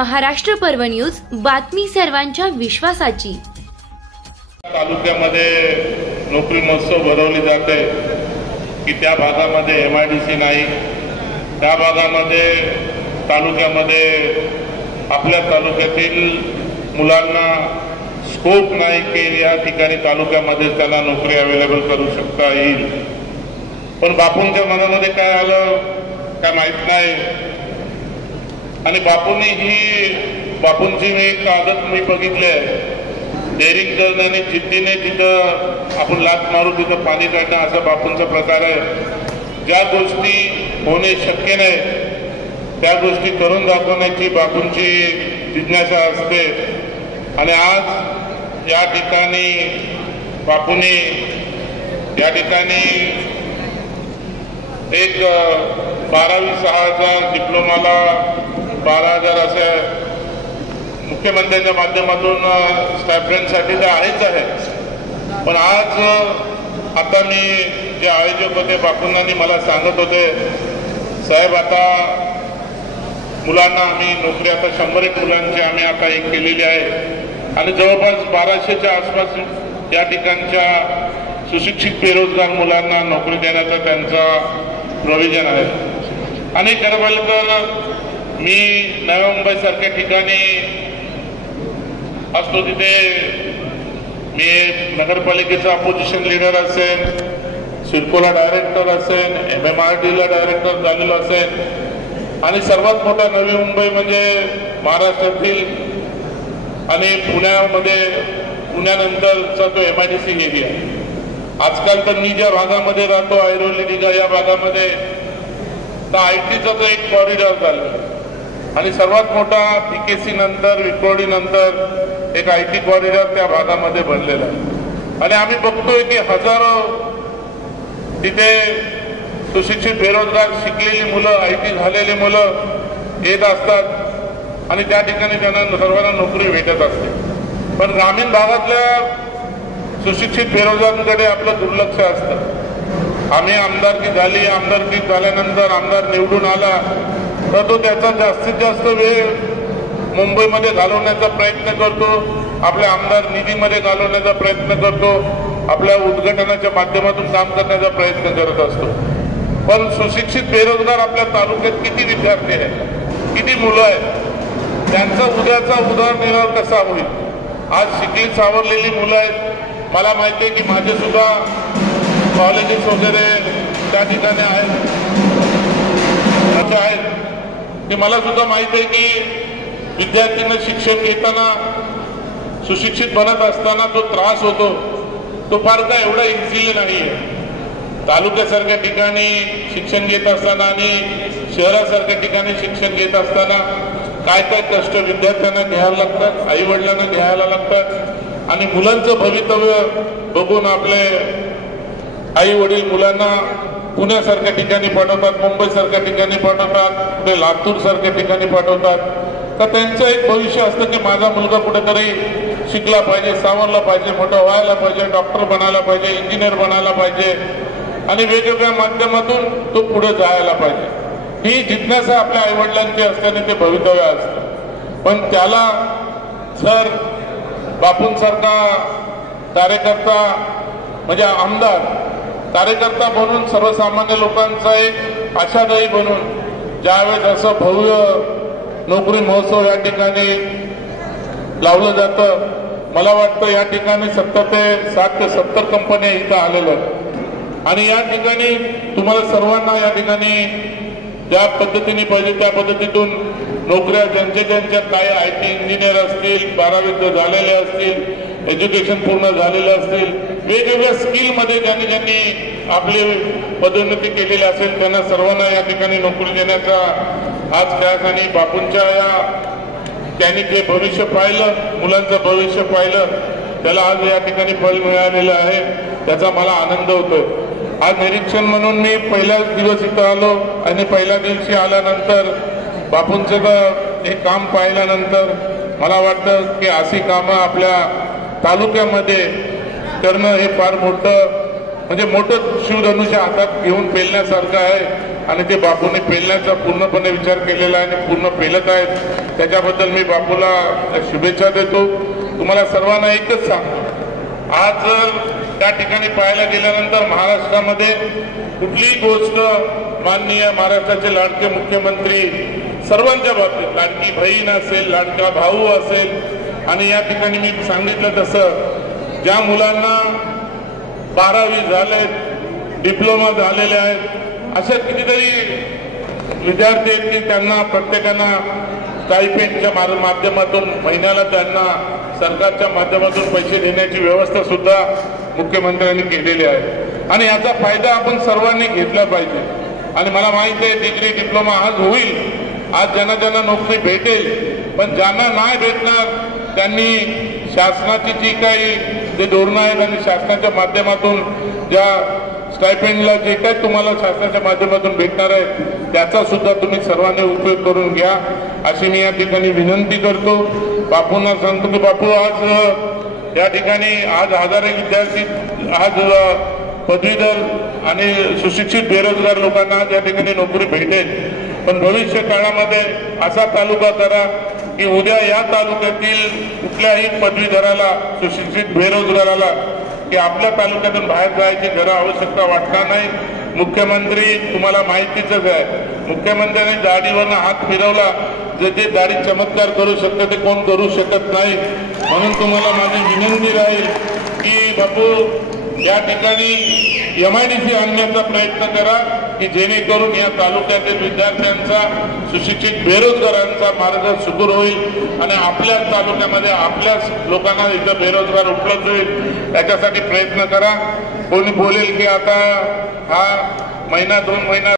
महाराष्ट्र पर्व न्यूज, बातमी सर्वांच्या विश्वासाची। तालुक्यामध्ये नोकरी महोत्सव भरवली जाते की त्या भागामध्ये MIDC नाही, त्या भागामध्ये तालुक्यामध्ये आपल्या तालुक्यातील मुलांना स्कोप नाही की या ठिकाणी तालुक्यामध्ये त्यांना नोकरी अवेलेबल करू शकता येईल। पण बापूंच्या मनामध्ये काय आलं काय माहित नाही, आणि बापूंची मी एक आदत मी बघितली आहे, डेअरिंग करणं आणि जिद्दीने तिथं आपण लात मारू तिथं पाणी काढणं असा बापूंचा प्रकार आहे। ज्या गोष्टी होणे शक्य नाही त्या गोष्टी करून दाखवण्याची बापूंची जिज्ञासा असते। आणि आज या ठिकाणी बापूंनी या ठिकाणी एक 12,600 डिप्लोमाला 12,000 असे मुख्यमंत्र्यांच्या माध्यमातून स्टायपेंडसाठी तर आहेच आहे। पण आज आता मी जे आयोजक होते बापूंना मला सांगत होते, साहेब आता मुलांना आम्ही नोकरी आता 100 मुलांची आम्ही आता एक केलेली आहे आणि जवळपास 1200च्या आसपास या ठिकाणच्या सुशिक्षित बेरोजगार मुलांना नोकरी देण्याचा त्यांचा प्रोव्हिजन आहे। आणि खरं मी नवी मुंबई सारख्या ठिकाणी असतो, तिथे मी नगरपालिकेचा अपोजिशन लीडर असेल, सिडकोला डायरेक्टर असेल, MMRDला डायरेक्टर झालेलो असेल, आणि सर्वात मोठा नवी मुंबई म्हणजे महाराष्ट्रातील आणि पुण्यानंतरचा तो MIDC एरिया। आजकाल तर मी ज्या भागामध्ये राहतो ऐरोली दिघा या भागामध्ये तर ITचा तो एक कॉरिडॉर झाला आणि सर्वात मोठा PKC नंतर विक्रोळी नंतर एक IT कॉरिडॉर त्या भागामध्ये बनलेला आहे। आणि आम्ही बघतोय की हजारो तिथे सुशिक्षित बेरोजगार शिकलेली मुलं IT झालेली मुलं येत असतात आणि त्या ठिकाणी त्यांना सर्वांना नोकरी भेटत असते। पण ग्रामीण भागातल्या सुशिक्षित बेरोजगारांकडे आपलं दुर्लक्ष असतं। आम्ही आमदारकी झाल्यानंतर आमदार निवडून आला तर तो त्याचा जास्तीत जास्त वेळ मुंबईमध्ये घालवण्याचा प्रयत्न करतो, आपल्या आमदार निधीमध्ये घालवण्याचा प्रयत्न करतो, आपल्या उद्घाटनाच्या माध्यमातून काम करण्याचा प्रयत्न करत असतो। पण सुशिक्षित बेरोजगार आपल्या तालुक्यात किती विद्यार्थी आहेत, किती मुलं आहेत, त्यांचा उद्याचा उदरनिर्वाह कसा होईल? आज शिकली सावरलेली मुलं आहेत। मला माहिती आहे की माझे सुद्धा कॉलेजेस वगैरे त्या ठिकाणी आहेत की मला सुद्धा माहिती आहे की विद्यार्थ्यांना शिक्षण घेताना सुशिक्षित बनत असताना जो त्रास होतो तो फार काय एवढा इझिली नाही आहे। तालुक्यासारख्या ठिकाणी शिक्षण घेत असताना आणि शहरासारख्या ठिकाणी शिक्षण घेत असताना काय काय कष्ट विद्यार्थ्यांना घ्यायला लागतात, आई वडिलांना घ्यायला लागतात, आणि मुलांचं भवितव्य बघून आपले आई वडील मुलांना पुण्यासारख्या ठिकाणी पाठवतात, मुंबईसारख्या ठिकाणी पाठवतात, कुठे लातूर सारख्या ठिकाणी पाठवतात। तर त्यांचं एक भविष्य असतं की माझा मुलगा कुठेतरी शिकला पाहिजे, सावरला पाहिजे, मोठा व्हायला पाहिजे, डॉक्टर बनायला पाहिजे, इंजिनियर बनायला पाहिजे आणि वेगवेगळ्या माध्यमातून तो पुढे जायला पाहिजे। ही जिज्ञासा आपल्या आई वडिलांची असताना ते भवितव्य असतं। पण त्याला जर बापूंसारखा कार्यकर्ता म्हणजे आमदार कार्यकर्ता बनून सर्वसामान्य लोकांचा एक आशादायी बनून ज्यावेळेस असं भव्य नोकरी महोत्सव या ठिकाणी लावलं जातं, मला वाटतं या ठिकाणी 7 ते 70 कंपन्या इथं आलेल्या आहेत आणि या ठिकाणी तुम्हाला सर्वांना या ठिकाणी ज्या पद्धतीने पाहिजे त्या पद्धतीतून नोकऱ्या ज्यांच्या काही IT इंजिनियर असतील, 12वी झालेले असतील, एज्युकेशन पूर्ण झालेलं असतील, वेगवेगळ्या स्किलमध्ये ज्यांनी आपली पदोन्नती केलेली असेल त्यांना सर्वांना या ठिकाणी नोकरी देण्याचा आज त्या ठिकाणी बापूंच्या त्यांनी जे भविष्य पाहिलं, मुलांचं भविष्य पाहिलं, त्याला आज या ठिकाणी फळ मिळालेलं आहे, त्याचा मला आनंद होतोय। आज निरीक्षण म्हणून मी पहिल्याच दिवस इथं आलो आणि पहिल्या दिवशी आल्यानंतर बापूंचं हे काम पाहिल्यानंतर मला वाटतं की अशी कामं आपल्या तालुक्यामध्ये करणं हे फार मोठं शिवधनुष्य हातात घेऊन पेलण्यासारखं आहे आणि ते बापूंनी पेलण्याचा पूर्णपणे विचार केलेला आहे आणि पूर्ण पेलत आहेत। त्याच्याबद्दल मी बापूला शुभेच्छा देतो. तुम्हाला सर्वांना एकच सांगतो, आज जर त्या ठिकाणी पाहायला गेल्यानंतर महाराष्ट्रामध्ये कुठलीही गोष्ट माननीय महाराष्ट्राचे लाडके मुख्यमंत्री सर्वांच्या बाबतीत, लाडकी बहीण असेल, लाडका भाऊ असेल, आणि या ठिकाणी मी सांगितलं तसं ज्या मुलांना 12वी झाले, डिप्लोमा झालेले आहेत, अशा कितीतरी विद्यार्थी आहेत की त्यांना प्रत्येकांना स्टायपेंडच्या माध्यमातून महिन्याला त्यांना सरकारच्या माध्यमातून पैसे देण्याची व्यवस्था सुद्धा मुख्यमंत्र्यांनी केलेली आहे. आणि याचा फायदा आपण सर्वांनी घेतला पाहिजे. आणि मला माहिती आहे डिग्री डिप्लोमा आज होईल, आज ज्यांना ज्यांना नोकरी भेटेल, पण ज्यांना नाही भेटणार त्यांनी शासनाची जी काही जे धोरणं आहेत आणि शासनाच्या माध्यमातून ज्या स्टायपेंडला जे काही तुम्हाला शासनाच्या माध्यमातून भेटणार आहे त्याचा सुद्धा तुम्ही सर्वांनी उपयोग करून घ्या अशी मी या ठिकाणी विनंती करतो. बापूंना सांगतो की बापू, आज या ठिकाणी आज हजारो विद्यार्थी, आज पदवीधर आणि सुशिक्षित बेरोजगार लोकांना आज या ठिकाणी नोकरी भेटेल, पण भविष्य काळामध्ये असा तालुका करा की उद्या या तालुक्यातील कुठल्याही पदवीधराला, सुशिक्षित बेरोजगाराला की आपल्या तालुक्यातून बाहेर जायची गरज आवश्यकता वाटणार नाही. मुख्यमंत्री तुम्हाला माहितीच आहे, मुख्यमंत्र्यांनी दाढीवरनं हात फिरवला, जे दाढी चमत्कार करू शकते ते कोण करू शकत नाही. म्हणून तुम्हाला माझी विनंती राहील की बापू या ठिकाणी MIDC आणण्याचा प्रयत्न करा की जेणेकरून या तालुक्यातील विद्यार्थ्यांचा, सुशिक्षित बेरोजगारांचा मार्ग सुकर होईल आणि आपल्या तालुक्यामध्ये आपल्याच लोकांना इथं बेरोजगार उपलब्ध होईल याच्यासाठी प्रयत्न करा. कोणी बोलेल की आता हा महिना 2 महिना